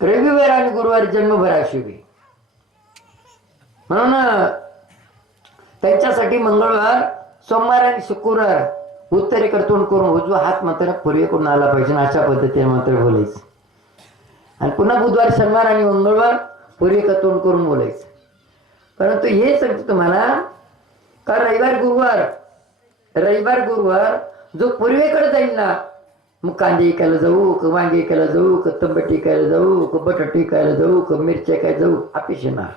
रविवार आणि गुरुवार जन्मभर शुभे म्हणून त्यांच्यासाठी मंगळवार सोमवार आणि शुक्रवार उत्तरेकडे तोंड करून उजवा हात मात्र पूर्वेकडून आला पाहिजे अशा पद्धतीने मात्र बोलायचं. आणि पुन्हा बुधवार शनिवार आणि मंगळवार पूर्वेकडे तोंड करून बोलायचं. परंतु हे सांगतो तुम्हाला का रविवार गुरुवार रविवार गुरुवार जो पूर्वेकडे जाईल ना मग कांदे इकायला जाऊ का वांगे इकायला जाऊ का तंबट इकायला जाऊ का बटाटे विकायला जाऊ का मिरच्या काय जाऊ अपेक्षा येणार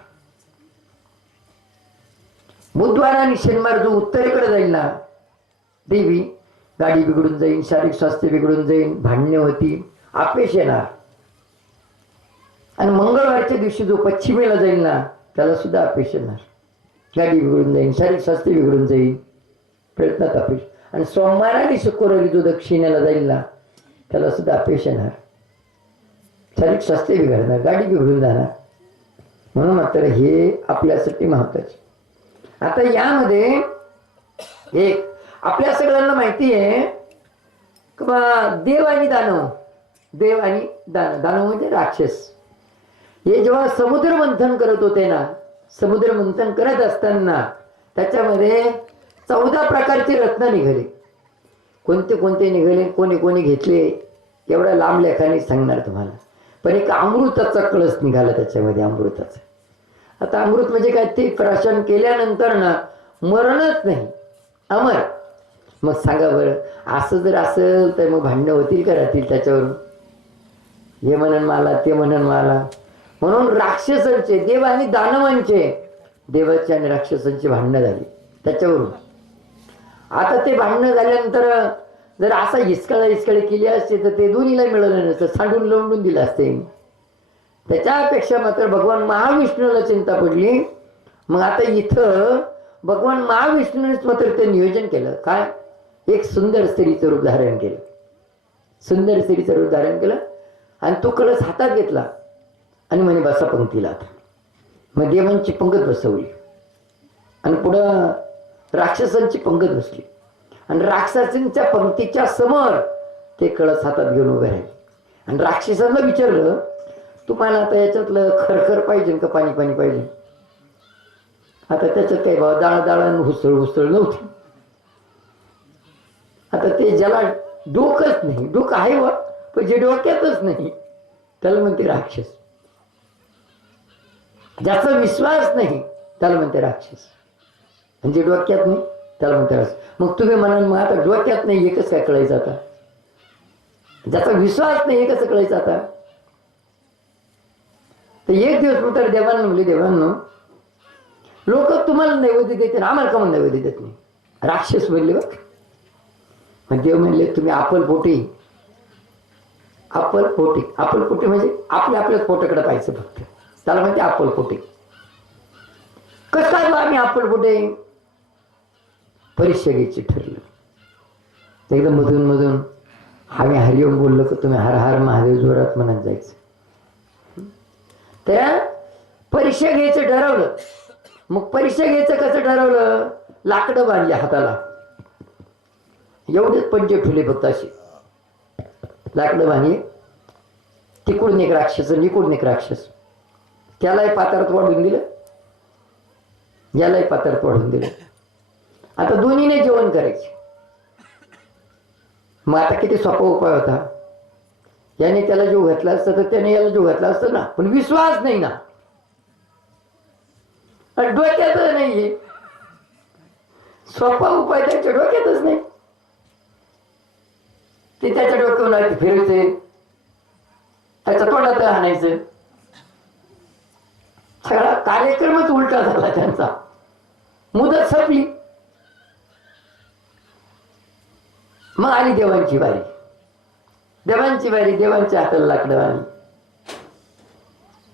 बुधवार आणि शनिवार जो उत्तरेकडे जाईल ना देवी गाडी बिघडून जाईल शारीरिक स्वास्थ्य बिघडून जाईल भांडणे होती अपेश येणार आणि मंगळवारच्या दिवशी जो पश्चिमेला जाईल ना त्याला सुद्धा अपेश येणार गाडी बिघडून जाईल शारीरिक स्वास्थ्य बिघडून जाईल प्रयत्नात अपेश आणि सोमवार आणि शुक्रवारी जो दक्षिणेला जाईल ना त्याला सुद्धा अपेश येणार शारीरिक स्वास्थ्य बिघडणार गाडी बिघडून जाणार म्हणून मात्र हे आपल्यासाठी महत्त्वाचे. आता यामध्ये एक आपल्या सगळ्यांना माहिती आहे की बा देव आणि दानव देव आणि दानव दानव म्हणजे राक्षस. हे जेव्हा समुद्र मंथन करत होते ना समुद्र मंथन करत असताना त्याच्यामध्ये चौदा प्रकारचे रत्न निघाली. कोणते कोणते निघाले कोणी कोणी घेतले एवढ्या लांब लेखाने सांगणार तुम्हाला. पण एक अमृताचा कळस निघाला त्याच्यामध्ये अमृताचा. आता अमृत म्हणजे काय ते प्राशन केल्यानंतर ना मरणच नाही. अमर. मग सांगा बरं असं जर असेल तर मग भांडणं होतील का राहतील त्याच्यावरून? हे म्हणन मला ते म्हणन मला. म्हणून राक्षसांचे देव आणि दानवांचे देवाचे आणि राक्षसांची भांडणं झाली त्याच्यावरून. आता ते भांडणं झाल्यानंतर जर असा हिसकाळा हिसकाळी केली असते तर ते दोन्हीला मिळवलं नसतं सांडून लोंडून दिलं असते. त्याच्यापेक्षा मात्र भगवान महाविष्णूला चिंता पडली. मग आता इथं भगवान महाविष्णूनेच मात्र ते नियोजन केलं. काय? एक सुंदर स्त्रीचं रूप धारण केलं. सुंदर स्त्रीचं रूप धारण केलं आणि तो कळस हातात घेतला आणि म्हणे बसा पंक्तीला आता. मग देवांची पंगत बसवली. आणि पुढं राक्षसांची पंगत बसली. आणि राक्षसांच्या पंक्तीच्या समोर ते कळस हातात घेऊन उभे राहिले. आणि राक्षसांना विचारलं तुम्हाला आता याच्यातलं खरखर पाहिजे का पाणी पाणी पाहिजे? आता त्याच्यात काही भाव दाळ दाळ हुसळ हुसळ नव्हती. आता ते ज्याला डोकंच नाही डोकं आहे वा पण जे डोक्यातच नाही त्याला म्हणते राक्षस. ज्याचा विश्वास नाही त्याला म्हणते राक्षस. म्हणजे डोक्यात नाही. त्याला म्हणते मग तुम्ही म्हणाल मग आता डोक्यात नाही एकच काय कळायचं आता? ज्याचा विश्वास नाही एकच कसं कळायचं आता. तर एक दिवस म्हणतात देवांना म्हणले देवांनो लोक तुम्हाला नैवेद्य देते आम्हाला का म्हणून नैवेद्य देत नाही. राक्षस म्हणले बघ. मग देव म्हणले तुम्ही आपल पोटे. आपल पोटे. आपल पोटे म्हणजे आपल्या आपल्याच पोटाकडे पाहायचं फक्त. त्याला म्हणते आपल पोटे. कसं काय बा आम्ही आपल पोटे? परीक्षा घ्यायची ठरलं एकदा मधून मधून आम्ही हरिओम बोललो की तुम्ही हर हर महादेव जोरात म्हणत जायचं. त्या परीक्षा घ्यायचं ठरवलं. मग परीक्षा घ्यायचं कसं ठरवलं? लाकडं बांधली हाताला. एवढेच पंचे ठुले फक्त असे. लाकडं बांधली. तिकडून एक राक्षस निकडून एक राक्षस. त्यालाही पात्रात वाढून दिलं. यालाही पात्रात वाढून दिलं. आता दोन्हीने जेवण करायचे. मग आता किती सोपा उपाय होता. याने त्याला जीव घातला असता तर त्याने याला जीव घातला असतं ना. पण विश्वास नाही ना. आणि डोक्यात नाहीये. सोपा उपाय त्याच्या डोक्यातच नाही. ते त्याच्या डोक्यावर फिरायचे. त्याच्या तोंडात आणायचं सगळा कार्यक्रमच उलटा झाला त्यांचा. मुदत संपली. मग आली देवांची बारी देवांची बारी देवांच्या हाताला लाकडं आली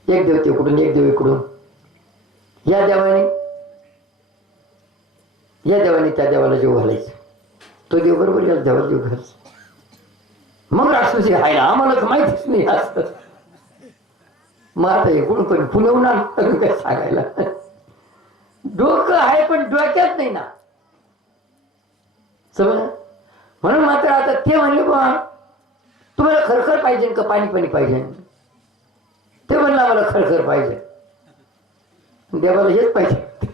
एक देव तिकडून एक देव इकडून. या देवाने या देवाने त्या देवाला जीव घालायचं. तो देव बरोबर या देवाला जीव घालायचा. मग राष्ट्रपती आहे ना आम्हाला तर माहितीच नाही असत मग आता एकूण पण पुण्याहून काय सांगायला? डोकं आहे पण डोक्यात नाही ना. समजा म्हणून मात्र आता ते म्हणले बा तुम्हाला खरखर पाहिजे का पाणी पाणी पाहिजे? ते म्हणलं आम्हाला खरखर पाहिजे. देवाला हेच पाहिजे.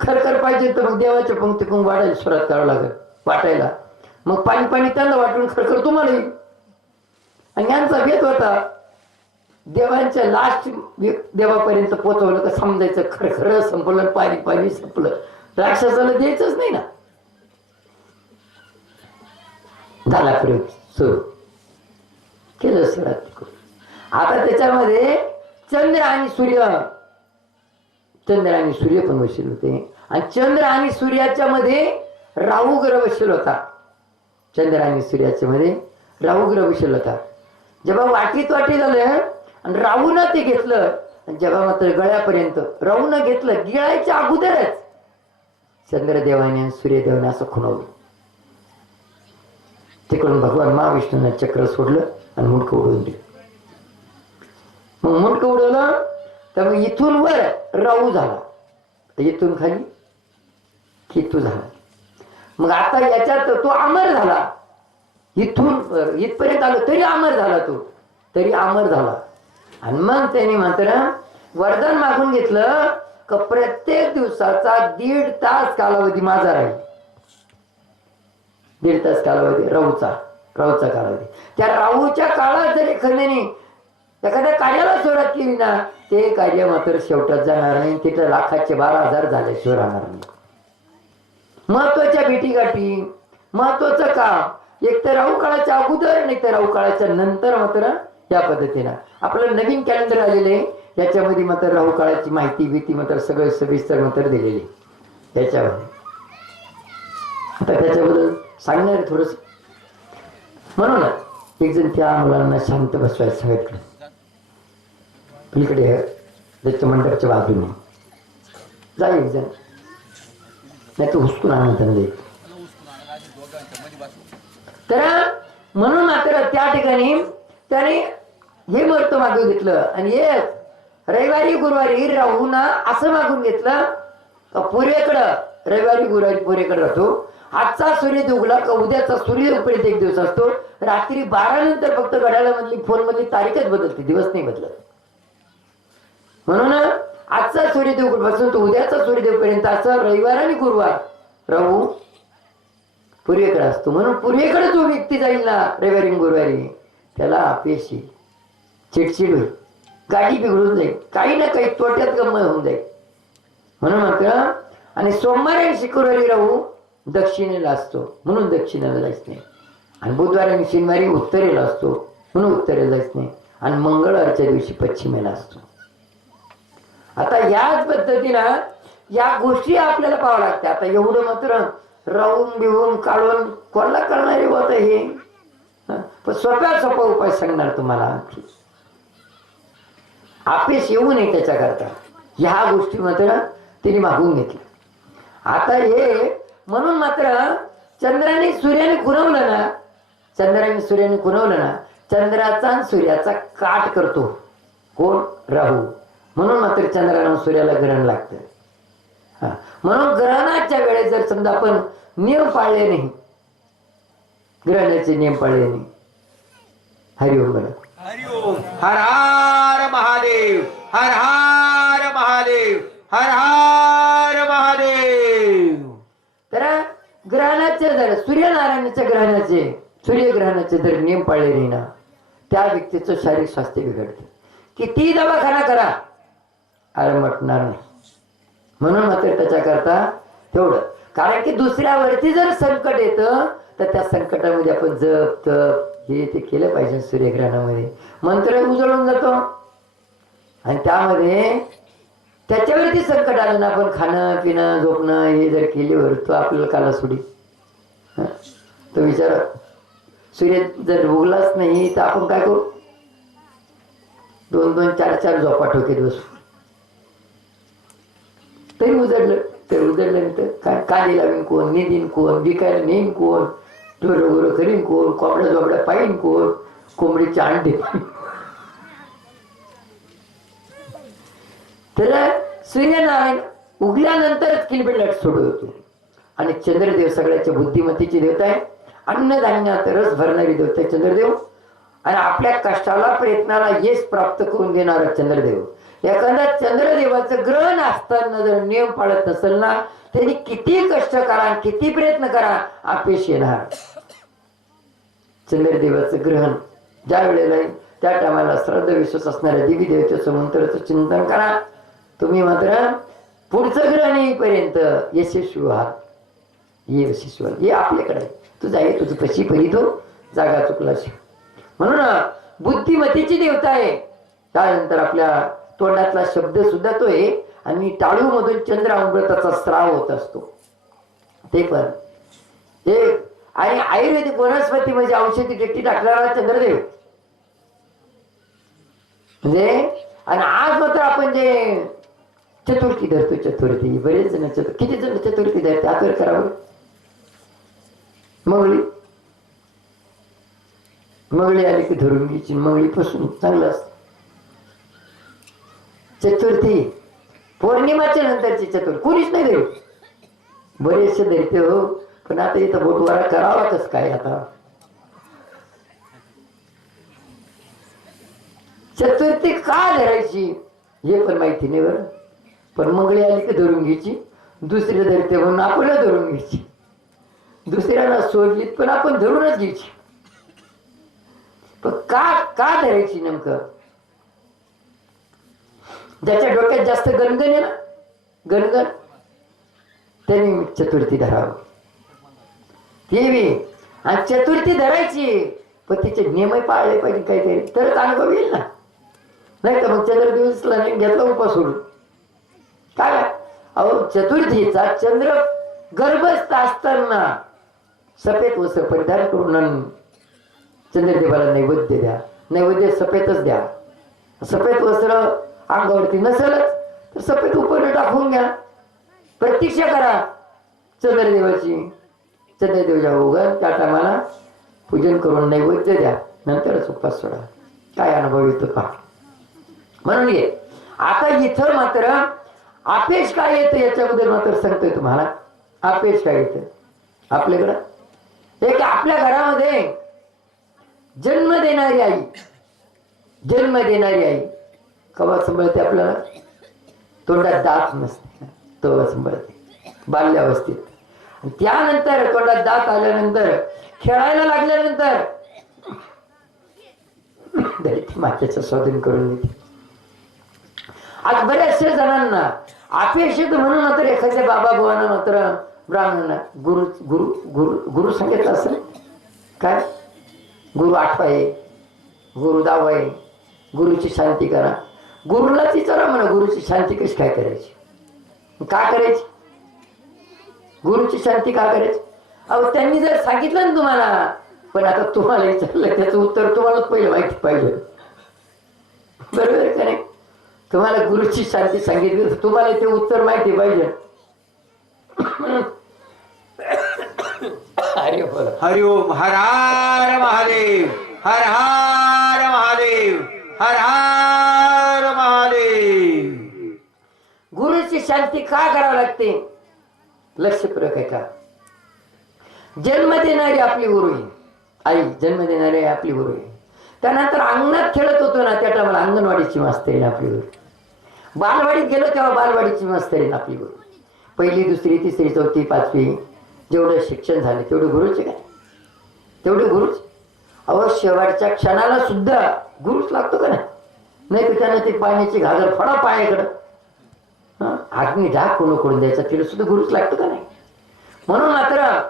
खरखर पाहिजे तर मग देवाच्या पंक्ती पंक्तीकडून वाढायला सुरुवात करावं लागेल वाटायला. मग पाणी पाणी त्यांना वाटून खरखर तुम्हाला येईल आणि यांचा भेद होता देवांच्या लास्ट देवापर्यंत पोचवलं का समजायचं खरखर संपलं पाणी पाणी संपलं. राक्षसाला द्यायचंच नाही ना. झाला प्रयोग सुरू केलं सुरुवात आता त्याच्यामध्ये चंद्र आणि सूर्य. चंद्र आणि सूर्य पण बसले होते. आणि चंद्र आणि सूर्याच्या मध्ये राहू ग्रह बसलेला होता. चंद्र आणि सूर्याच्या मध्ये राहू ग्रह बसलेला होता. जेव्हा वाटीत वाटी झालं आणि राहून ते घेतलं आणि जेव्हा मात्र गळ्यापर्यंत राहून घेतलं गिळायच्या अगोदरच चंद्रदेवाने आणि सूर्यदेवाने असं खुणवलं. तिकडून भगवान महाविष्णूनं चक्र सोडलं आणि मुंडकं उडवून दिलं. मग मुंडकं उडवलं तर मग इथून वर राहू झाला. इथून खाली केतू झाला. मग आता याच्यात तो अमर झाला. इथून इथपर्यंत आलो तरी अमर झाला तो. तरी अमर झाला. आणि मग त्यांनी मात्र वरदान मागून घेतलं का प्रत्येक दिवसाचा दीड तास कालावधी माझा राहील. दीड तास कालावधी राहूचा राहूचा कालावधी. त्या राहूच्या काळात जर एखाद्याने एखाद्या कार्याला सुरुवात केली ना ते कार्य मात्र शेवटात जाणार नाही. तिथं लाखाचे बारा हजार झाल्याशिवाय राहणार नाही. महत्त्वाच्या भेटीगाठी महत्वाचं काम. एक तर राहू काळाच्या अगोदर नाही तर राहू काळाच्या नंतर मात्र या पद्धतीनं. आपलं नवीन कॅलेंडर आलेलं आहे. याच्यामध्ये मात्र राहू काळाची माहिती भीती मात्र सगळं सविस्तर मात्र दिलेली त्याच्यामध्ये. आता त्याच्याबद्दल सांगणार थोडस. म्हणून एक जण त्या मुलांना शांत बसवायला सांगितलं पलीकडे दत्त मंडपच्या बाजूने. जा एक जण नाही तर हुसकून आणून त्यांना देत. तर म्हणून मात्र त्या ठिकाणी त्याने हे मर्त मागून घेतलं. आणि हे रविवारी गुरुवारी राहू ना असं मागून घेतलं का पूर्वेकडं रविवारी गुरुवारी पूर्वेकडे राहतो. आजचा सूर्य उगला का उद्याचा सूर्य पर्यंत एक दिवस असतो. रात्री बारा नंतर फक्त घड्याळामधली फोनमधली तारीखच बदलते दिवस नाही बदलत. म्हणून आजचा सूर्यदेवपासून तो उद्याचा सूर्यदेव पर्यंत असं रविवार आणि गुरुवार राहू पूर्वेकडे असतो. म्हणून पूर्वेकडे जो व्यक्ती जाईल ना रविवारी गुरुवारी त्याला अपयश येईल चिडचिड होईल. गाडी बिघडून जाईल. काही ना काही तोट्यात गम्मत होऊन जाईल. म्हणून मात्र आणि सोमवारी आणि शुक्रवारी राहू दक्षिणेला असतो. म्हणून दक्षिणेला जायचं नाही. आणि बुधवार आणि शनिवारी उत्तरेला असतो. म्हणून उत्तरेला जायचं नाही. आणि मंगळवारच्या दिवशी पश्चिमेला असतो. आता याच पद्धतीनं या गोष्टी आपल्याला पाहावं लागतात. आता एवढं मात्र राहून बिवून काढून कोणाला करणारे होत हे? पण सोप्या सोपा उपाय सांगणार तुम्हाला. आणखी आपेस येऊ नये त्याच्याकरता. ह्या गोष्टी मात्र तिने मागून घेतल्या. आता हे म्हणून मात्र चंद्राने सूर्याने खुनवलं ना चंद्राने सूर्याने खुनवलं ना चंद्राचा आणि सूर्याचा काट करतो. कोण? राहू. म्हणून मात्र चंद्राला सूर्याला ग्रहण लागतं. हा. म्हणून ग्रहणाच्या वेळेस जर समजा आपण नियम पाळले नाही ग्रहणाचे नियम पाळले नाही. हरिओम बरं हरिओम हर हर महादेव. हर हर महादेव. हर हर महादेव तर ग्रहणाचे जर सूर्यनारायणाच्या ग्रहणाचे सूर्यग्रहणाचे जर नियम पाळले नाही ना त्या व्यक्तीचं शारीरिक स्वास्थ्य बिघडते. किती दवाखाना करा. आरंभटणार नाही. म्हणून मात्र त्याच्याकरता तेवढं. कारण की दुसऱ्यावरती जर संकट येतं तर त्या संकटामध्ये आपण जप तप हे ते केलं पाहिजे सूर्यग्रहणामध्ये. मंत्र उजळून जातो. आणि त्यामध्ये त्याच्यावरती संकट आलं ना आपण खाणं पिणं झोपणं हे जर केल्यावर तो आपल्याला काला सोडी तो विचार सूर्य जर उगलाच नाही तर आपण काय करू? दोन दोन चार चार झोपा ठोके दिवस. तरी उजडलं तर उजडल्यानंतर काय काली लावीन कोण निधीन कोण विकायला नेईन कोण ढोरं करीन कोण कोंबड्या झोपड्या पाहिन कोण कोंबडीचे अंडे तर सूर्यनारायण उगल्यानंतरच किलबिलाट सोडू होतो आणि चंद्रदेव सगळ्याच्या बुद्धिमत्तेची देवता आहे. अन्नधान्यात रस भरणारी देवता आहे चंद्रदेव. आणि आपल्या कष्टाला प्रयत्नाला यश प्राप्त करून घेणारा चंद्रदेव. एखादा चंद्रदेवाचं ग्रहण असताना जर नियम पाळत नसेल ना त्यांनी किती कष्ट करा किती प्रयत्न करा अपेश येणार. चंद्रदेवाचं ग्रहण ज्या वेळेला त्या टायमाला श्रद्धा विश्वास असणाऱ्या देवी देवतेचं मंत्राचं चिंतन करा. तुम्ही मात्र पुढचं ग्रहण येईपर्यंत यशस्वी व्हाल ये यशस्वी ये हे आपल्याकडे तुझा आहे तुझं पशी परी तो जागा चुकला म्हणून बुद्धिमतीची देवता आहे. त्यानंतर आपल्या तोंडातला शब्द सुद्धा तो आहे आणि टाळू मधून चंद्र अमृताचा स्राव होत असतो. ते पण. हे आणि आयुर्वेदिक वनस्पती म्हणजे औषधी टेटी टाकणारा चंद्रदेव. म्हणजे आणि आज मात्र आपण जे चतुर्थी धरतो चतुर्थी बरेच जण चतुर्थी किती जण चतुर्थी धरते आदर करावं मंगळी मंगळी आली की धरून घ्यायची मंगळीपासून चांगलं असतं चतुर्थी पौर्णिमाच्या नंतरची चतुर्थी कोणीच नाही देऊ बरेचसे धरते हो पण आता इथं बोटवारा करावा कस काय आता चतुर्थी का धरायची हे पण माहिती नाही बरं पण मंगळी आली की धरून घ्यायची दुसरी धरते म्हणून आपल्याला धरून घ्यायची. दुसऱ्याला सोडलीत पण आपण धरूनच घ्यायची. पण का का धरायची नेमकं? ज्याच्या डोक्यात जास्त गणगण आहे ना गणगण त्यांनी चतुर्थी धरावं. देवी आणि चतुर्थी धरायची पण तिचे नियमही पाळले पाहिजे काहीतरी. तरच अनुभव येईल ना. नाही तर मग चंद्र दिवसला नाही घेतला उपास सोडून. अहो चतुर्थीचा चंद्र गर्भस्थ असताना सफेद वस्त्र परिधान करून चंद्रदेवाला नैवेद्य द्या. नैवेद्य सफेदच द्या. सफेद वस्त्र अंगावरती नसेलच तर सफेद उपरं टाकून घ्या. प्रतीक्षा करा चंद्रदेवाची. चंद्रदेवाच्या उगन त्या टायमाला पूजन करून नैवेद्य द्या. नंतरच उपवास सोडा. काय अनुभव येतो पहा. म्हणून ये आता इथं मात्र आपेश काय येतं याच्याबद्दल मात्र सांगतोय तुम्हाला. आपेश काय येतं? आपल्याकडं? एक आपल्या घरामध्ये जन्म देणारी आई. जन्म देणारी आई. कवा सांभाळते आपल्याला? तोंडात दात नसते. तेव्हा सांभाळते. बाल्यावस्थेत. त्यानंतर तोंडात दात आल्यानंतर खेळायला लागल्यानंतर दैती स्वाधीन करून घेते आज बऱ्याचशा जणांना अपेक्षित म्हणून मात्र एखाद्या बाबा बुवानं मात्र ब्राह्मणांना गुरु गुरु गुरु गुरु सांगितलं असेल? काय? गुरु आठवा आहे गुरु दावा आहे गुरुची शांती करा. गुरुलाच विचारा म्हणा गुरुची शांती कशी काय करायची? का करायची? गुरुची शांती का करायची? अहो त्यांनी जर सांगितलं ना तुम्हाला पण आता तुम्हाला विचारलं त्याचं उत्तर तुम्हालाच पहिलं माहिती पाहिजे. बरोबर आहे का नाही? तुम्हाला गुरुची शांती सांगितली तर तुम्हाला ते उत्तर माहिती पाहिजे. अरे बोला. हरिओम हर हर महादेव हर हर महादेव हर हर महादेव. गुरुची शांती का करावी लागते? लक्षपूर्वक आहे का? जन्म देणारी आपली गुरु आहे. आई जन्म देणारी आपली गुरु आहे. त्यानंतर अंगणात खेळत होतो ना त्या टायमाला अंगणवाडीची मास्तरीण आपली गुरु. बालवाडीत गेलो तेव्हा बालवाडीची मस्तरी आपली गुरु. पहिली दुसरी तिसरी चौथी पाचवी जेवढं शिक्षण झालं तेवढे गुरुचे काय? तेवढे गुरुच. अहो शेवटच्या क्षणाला सुद्धा गुरुच लागतो का नाही? तर त्यानं ती पाण्याची घागर फडा पायाकडं. हं? ढाक कोण करून द्यायचा तिला सुद्धा गुरुच लागतो का नाही? म्हणून मात्र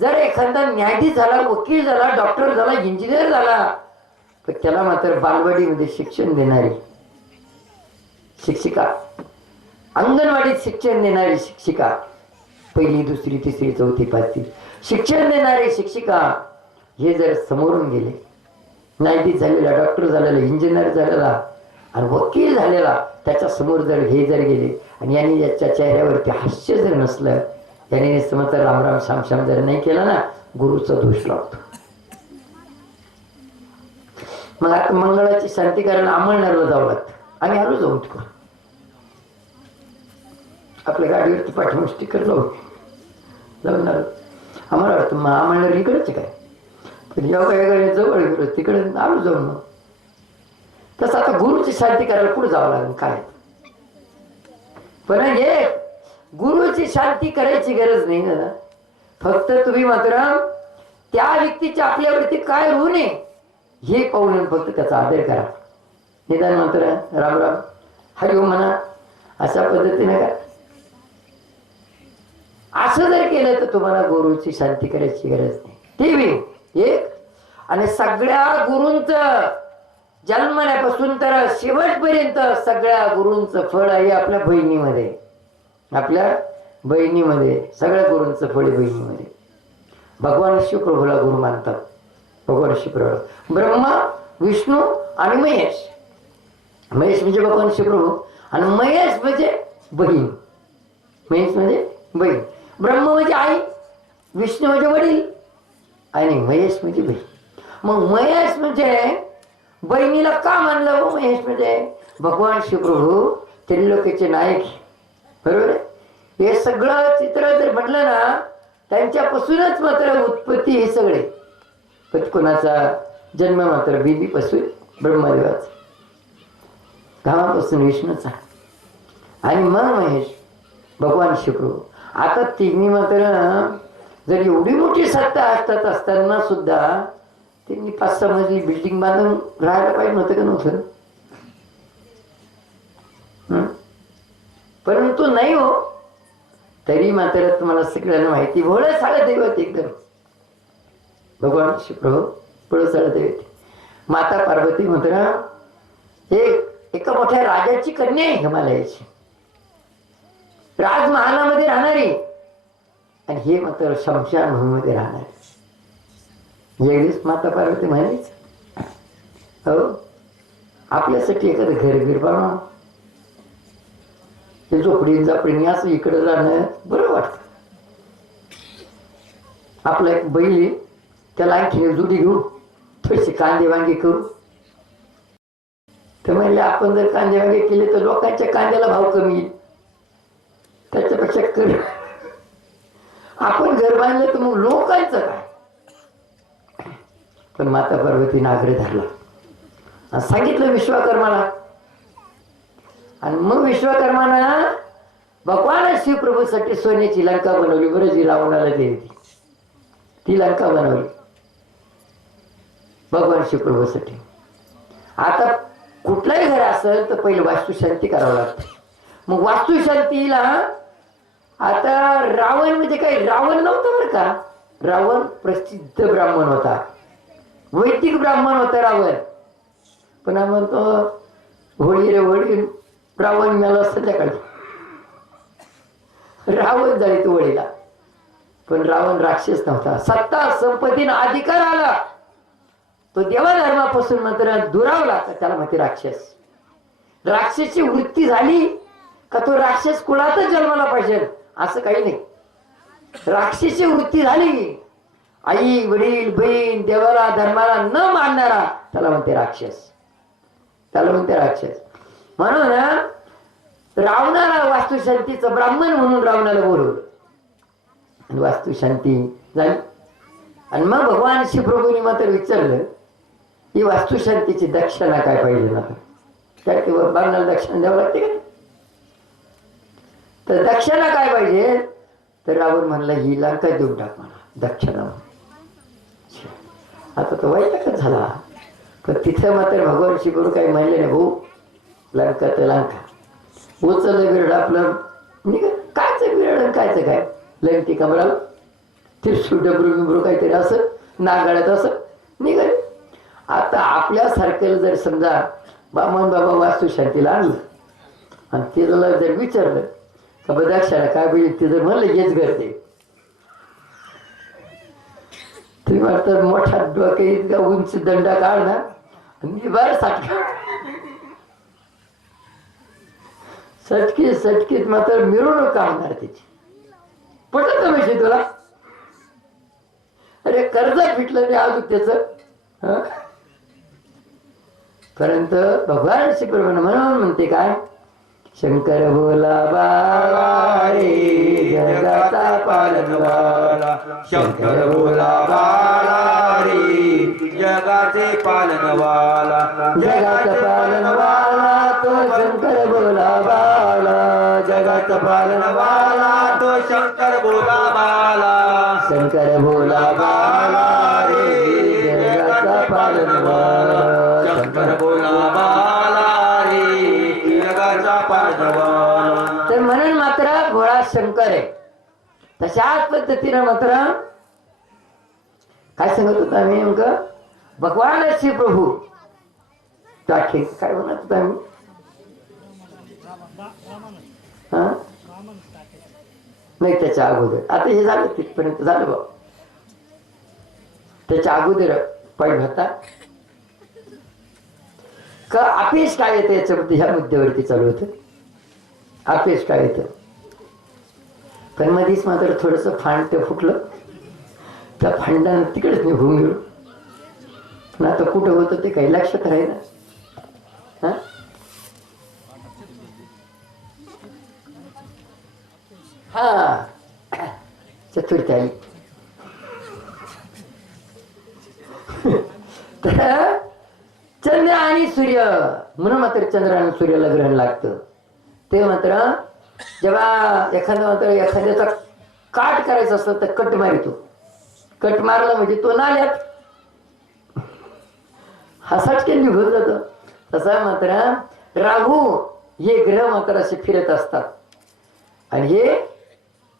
जर एखादा न्यायाधीश झाला वकील झाला डॉक्टर झाला इंजिनियर झाला तर त्याला मात्र बालवाडीमध्ये शिक्षण देणारी शिक्षिका. अंगणवाडीत शिक्षण देणारी शिक्षिका. पहिली दुसरी तिसरी चौथी पाचवी. शिक्षण देणारी शिक्षिका हे जर समोरून गेले नाईटी झालेला डॉक्टर झालेला इंजिनियर झालेला आणि वकील झालेला त्याच्यासमोर जर हे जर गेले आणि यांनी याच्या चेहऱ्यावरती हास्य जर नसलं याने समज रामराम श्यामश्याम जर नाही केला ना गुरुचा दोष लावतो. मग आता मंगळाची शांती करायला अंमळनेरला जावं लागतं आम्ही आलो जाऊ तिकडं. आपल्या गाडीवरती पाठवून स्टिकर लावून जाऊन आलो आम्हाला वाटतं मग अंमळनेर इकडेच आहे काय? पण जेव्हा काय काय जवळ गेलो तिकडे आलो जाऊन मग. तसं आता गुरुची शांती करायला कुठं जावं लागेल काय? पण हे गुरुची शांती करायची गरज नाही ना. फक्त तुम्ही मात्र त्या व्यक्तीची आपल्यावरती काय होऊ नये हे पाहून फक्त त्याचा आदर करा. निदान मात्र राम राम. हरिओम म्हणा. अशा पद्धतीने करा असं जर केलं तर तुम्हाला गुरुची शांती करायची गरज नाही. टीव्ही एक आणि सगळ्या गुरूंच जन्मण्यापासून तर शेवटपर्यंत सगळ्या गुरूंचं फळ आहे आपल्या बहिणीमध्ये. आपल्या बहिणीमध्ये सगळ्या गुरूंचं फळ बहिणीमध्ये. भगवान शिवप्रभूला गुरु मानतात. भगवान शिवप्रभू ब्रह्मा विष्णू आणि महेश. महेश म्हणजे भगवान शिवप्रभू आणि महेश म्हणजे बहीण. महेश म्हणजे बहीण. ब्रह्म म्हणजे आई विष्णू म्हणजे वडील आणि महेश म्हणजे बहीण. मग महेश म्हणजे बहिणीला का मानलं हो महेश म्हणजे भगवान शिवप्रभू त्रिलोकीचे नायक. बरोबर आहे? हे सगळं चित्र जर म्हटलं ना त्यांच्यापासूनच मात्र उत्पत्ती हे सगळे. पण कोणाचा जन्म मात्र बीबीपासून ब्रह्मदेवाचा. गावापासून विष्णूचा. आणि मग महेश भगवान शिवप्रभू. आता तिन्ही मात्र जर एवढी मोठी सत्ता असतात असताना सुद्धा त्यांनी पाच सहा मजली बिल्डिंग बांधून राहायला पाहिजे नव्हतं का नव्हतं? परंतु नाही हो. तरी मात्र तुम्हाला सगळ्यांना माहिती भोळ साळं दैवत एकदम. भगवान शिवप्रभू पुढं साळं दैवत माता पार्वती मात्र एक एका मोठ्या राजाची कन्या आहे हिमालयाची. राजमहालामध्ये राहणारी. आणि हे मात्र शमशान भूमीमध्ये राहणारी. वेगळीच माता पार्वती म्हणालीच. हो आपल्यासाठी एखादं घर बीर बनवा. ते झोपडी जापडीने असं इकडे जाणं बरं वाटतं. आपला एक बैल त्याला आणखी जुडी घेऊ थोडीशी कांदे वांगे करू. तर म्हणले आपण जर कांदे वांगे केले तर लोकांच्या कांद्याला भाव कमी येईल त्याच्यापेक्षा आपण घर बांधलं तर मग लोकांचं काय? पण माता पार्वतीने आग्रह धरला. सांगितलं विश्वकर्माला. आणि मग विश्वकर्मानं भगवान शिवप्रभूसाठी सोन्याची लंका बनवली. बरं जी रावणाला दिली ती ती लंका बनवली. भगवान शिवप्रभूसाठी. आता कुठलंही घर असेल तर पहिलं वास्तुशांती करावं लागते. मग वास्तुशांतीला आता रावण म्हणजे काय? रावण नव्हतं बरं का? रावण प्रसिद्ध ब्राह्मण होता. वैदिक ब्राह्मण होता रावण. पण आपण म्हणतो होळी रे होळी रावण मेला संध्याकाळी रावण झाली तो होळीला पण रावण राक्षस नव्हता. सत्ता संपत्तीनं अधिकार आला. तो देवाधर्मापासून मात्र दुरावला तर त्याला माहिती राक्षस? राक्षसची वृत्ती झाली का तो राक्षस कुळातच जन्माला पाहिजे? असं काही नाही. राक्षसी वृत्ती झाली. आई वडील बहीण देवाला धर्माला न मानणारा त्याला म्हणते राक्षस. त्याला म्हणते राक्षस. म्हणून रावणाला वास्तुशांतीचं ब्राह्मण म्हणून रावणाला बोलवलं. आणि वास्तुशांती झाली. आणि मग भगवान शिवप्रभूंनी मात्र विचारलं ही वास्तुशांतीची दक्षिणा काय पाहिजे ना त्या किंवा दक्षिणा द्यावं लागते का? तर दक्षिणा काय पाहिजे? तर रावण म्हणला ही लंका देऊन टाक मला? दक्षिणा. आता तो वाईटच झाला. पण तिथं मात्र भगवान शिवगुरु काही म्हणले नाही भाऊ लंका तर लंका. उचललं बिरड आपलं. निघ कायचं बिरड कायचं काय लंकी कमराला तिरसू डबरू बिबरू काहीतरी असं नागाळ्यात असं निघ. आता आपल्यासारख्याला जर समजा बामन बाबा वास्तुशांतीला आणलं आणि तिला जर विचारलं का बा काय पाहिजे ते जर म्हणलं हेच करते तुम्ही वाटतं मोठा डोके इतका उंच दंडा काढ ना मी बरं साठका सटकीत सटकीत मात्र मिरवणूक काढणार त्याची. पटत माहिती तुला? अरे कर्ज फिटलं नाही अजून त्याच परंतु भगवान श्रीप्रभू म्हणून म्हणते काय? शंकर बोला बाबा रे जगाचा पालनवाला. शंकर बोला बाळा रे जगाचे पालनवाला. जगाचा पालनवाला तो शंकर बोला बाला जगाचा जगाचा पालनवाला तो शंकर भोला बाला शंकर भोला बाला तशाच पद्धतीनं मात्र काय सांगत होता आम्ही नेमकं? भगवान श्री प्रभू. ठीक काय म्हणत होता आम्ही? नाही त्याच्या अगोदर. आता हे झालं तिथपर्यंत. झालं बा त्याच्या अगोदर पॉईंट होता. का अपेश काय येतं याच्यामध्ये ह्या मुद्द्यावरती चालू होतं. अपेश काय येतं पण मध्येच मात्र थोडस फांड ते फुटलं. त्या फांडानं तिकडेच निघून गेलो. पण आता कुठं होतं ते काही लक्षात राहील ना हा? हा. चतुर्थी आली. तर चंद्र आणि सूर्य. म्हणून मात्र चंद्र आणि सूर्याला ग्रहण लागतं. ते मात्र जेव्हा एखादा मात्र एखाद्याचा काट करायचा असतं तर कट मारितो. कट मारला म्हणजे तो नाल्यात. हसाटके निघून जातो. तसा मात्र राहू हे ग्रह मात्र असे फिरत असतात. आणि हे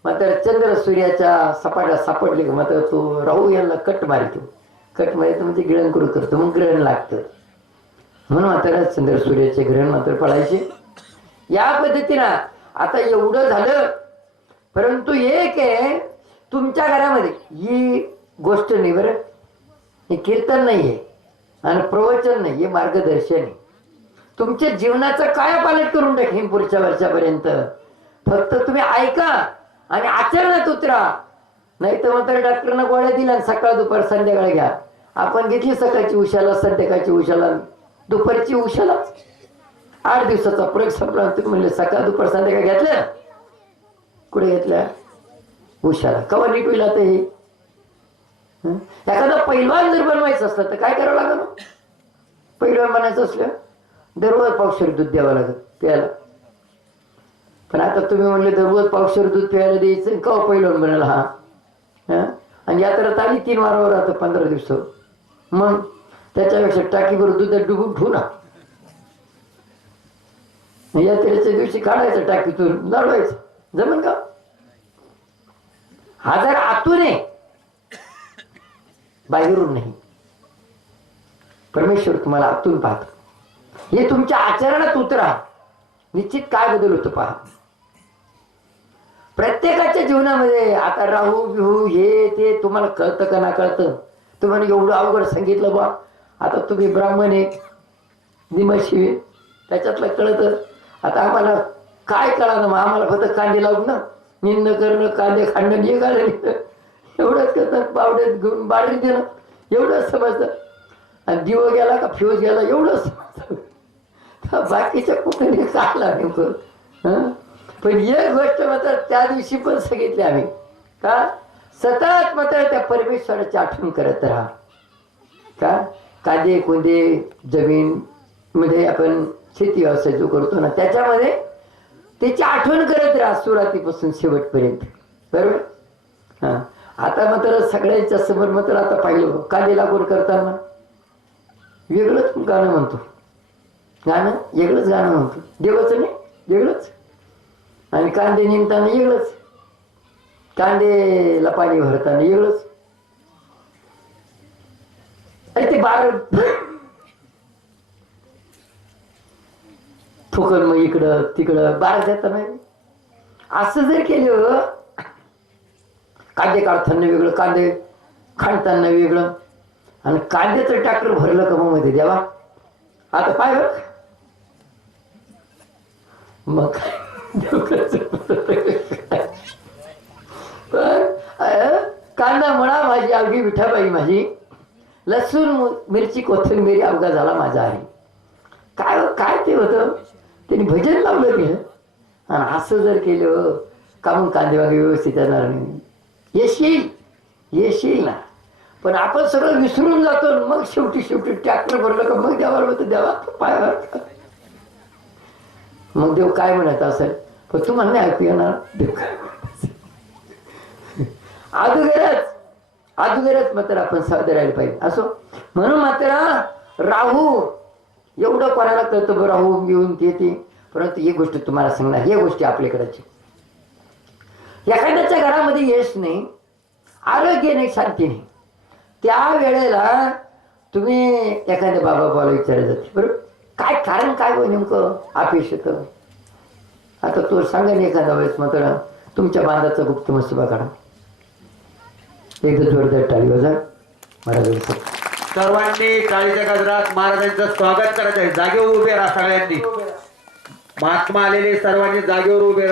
मात्र चंद्र सूर्याच्या सपाट्या सापडले मात्र तो राहू यांना कट मारतो. कट मारितो म्हणजे ग्रहण करू करतो मग ग्रहण लागतं. म्हणून मात्र चंद्र सूर्याचे ग्रहण मात्र पडायचे. या पद्धतीनं आता एवढं झालं परंतु एक आहे तुमच्या घरामध्ये ही गोष्ट नाही बरं. हे कीर्तन नाही आहे आणि प्रवचन नाही हे मार्गदर्शन आहे. तुमच्या जीवनाचं काय पालन करून टाकेन पुढच्या वर्षापर्यंत? फक्त तुम्ही ऐका आणि आचरणात उतरा. नाही तर मात्र डॉक्टरनं गोळ्या दिल्या सकाळ दुपार संध्याकाळ घ्या. आपण घेतली सकाळची उशाला संध्याकाळची उशाला दुपारची उशाला. आठ दिवसाचा प्रयोग संपला. तुम्ही म्हणले सकाळ दुपार संध्याकाळ घेतल्या? कुठे घेतल्या? उशाला कवा नीट होईल आता हे? एखादा पैलवान जर बनवायचं असलं तर काय करावं लागलं? पैलवान बनायचं असलं दररोज पावशेर दूध द्यावं लागत प्यायला. पण आता तुम्ही म्हणले दररोज पावशेर दूध प्यायला द्यायचं कवा पैलवान बनेल हा? आणि यात्रा आली तीन वारावर आता पंधरा दिवस मग त्याच्यापेक्षा टाकीवर दुधात डुबून ठेवू ना. यात्रेच्या दिवशी काढायचं टाकीतून लढवायचं जमन का? हा जर आतून आहे बाहेरून नाही. परमेश्वर तुम्हाला आतून पाहतो. हे तुमच्या आचरणात उतरा. निश्चित काय बदल होतो पहा. प्रत्येकाच्या जीवनामध्ये आता राहू बिहू हे ते तुम्हाला कळतं का ना कळतं? तुम्हाला एवढं अवघड सांगितलं बा. आता तुम्ही ब्राह्मण आहे निमशिवे त्याच्यातलं कळतं. आता आम्हाला काय कळा ना मग? आम्हाला फक्त कांदे लावून ना. निंद करणं कांदे खाणं हे घालणं एवढंच करतात बावड्यात घेऊन बाळी देणं. एवढंच समजतं. आणि दिव गेला का फ्यूज गेला एवढंच समजतं. बाकीच्या कुठे चालला नेमकं. पण एक गोष्ट मात्र त्या दिवशी पण सांगितली आम्ही. का? सतत मात्र त्या परमेश्वराची आठवण करत राहा. का? कांदे कोंदे जमीन मध्ये आपण शेती व्यवसाय जो करतो ना त्याच्यामध्ये त्याची आठवण करत राहा सुरुवातीपासून शेवटपर्यंत. बरोबर? हा. आता मात्र सगळ्यांच्या समोर मात्र आता पाहिलं कांदे लागवड करताना. वेगळंच गाणं म्हणतो. गाणं वेगळंच गाणं म्हणतो. देवाचं नाही वेगळंच. आणि कांदे निघताना वेगळंच. कांदेला पाणी भरताना वेगळंच. अरे ते बार फुकन मग इकडं तिकडं बारा देता नाही. असं जर केलं कांदे काढताना वेगळं कांदे खाणताना वेगळं. आणि कांद्याचं ट्रॅक्टर भरलं का मग मध्ये देवा? आता पाय बघ मग काय? कांदा म्हणा माझी अवघी विठाबाई माझी. लसूण मिरची कोथिंबीर अवघा झाला माझा आहे. काय हो, काय ते होतं? त्यांनी भजन लावलं गेलं आणि असं जर केलं का मग कांदेबागे व्यवस्थित येणार नाही? यश येईल. यश येईल ना. पण आपण सगळं विसरून जातो मग शेवटी शेवटी ट्रॅक्टर भरलं का मग देवाला होतं देवा पायावर मग देव काय म्हणत असेल? पण तुम्हाला नाही ऐकू येणार देव काय अगोदरच अगोदरच मात्र आपण सावध राहायला पाहिजे. असो. म्हणून मात्र राहू एवढं कोणाला कळतं बरं घेऊन ते ते. परंतु ही गोष्ट तुम्हाला सांगणार हे गोष्टी आपल्याकडची. एखाद्याच्या घरामध्ये यश नाही आरोग्य नाही शांती नाही. त्या वेळेला तुम्ही एखाद्या बाबा बाबाला विचारत जाते बरोबर काय कारण काय हो नेमकं अपेक्षित? होतं आता तो सांगा ना एखाद्या वेळेस मात्र तुमच्या बांधाचा गुप्त मसुबा काढा. एकदा जोरदार टाळी वाजा मला सर्वांनी काळीच्या गजरात महाराजांचं स्वागत करायचं आहे. जागेवर उभे राहा सगळ्यांनी. महात्मा आलेले सर्वांनी जागेवर उभे राहा.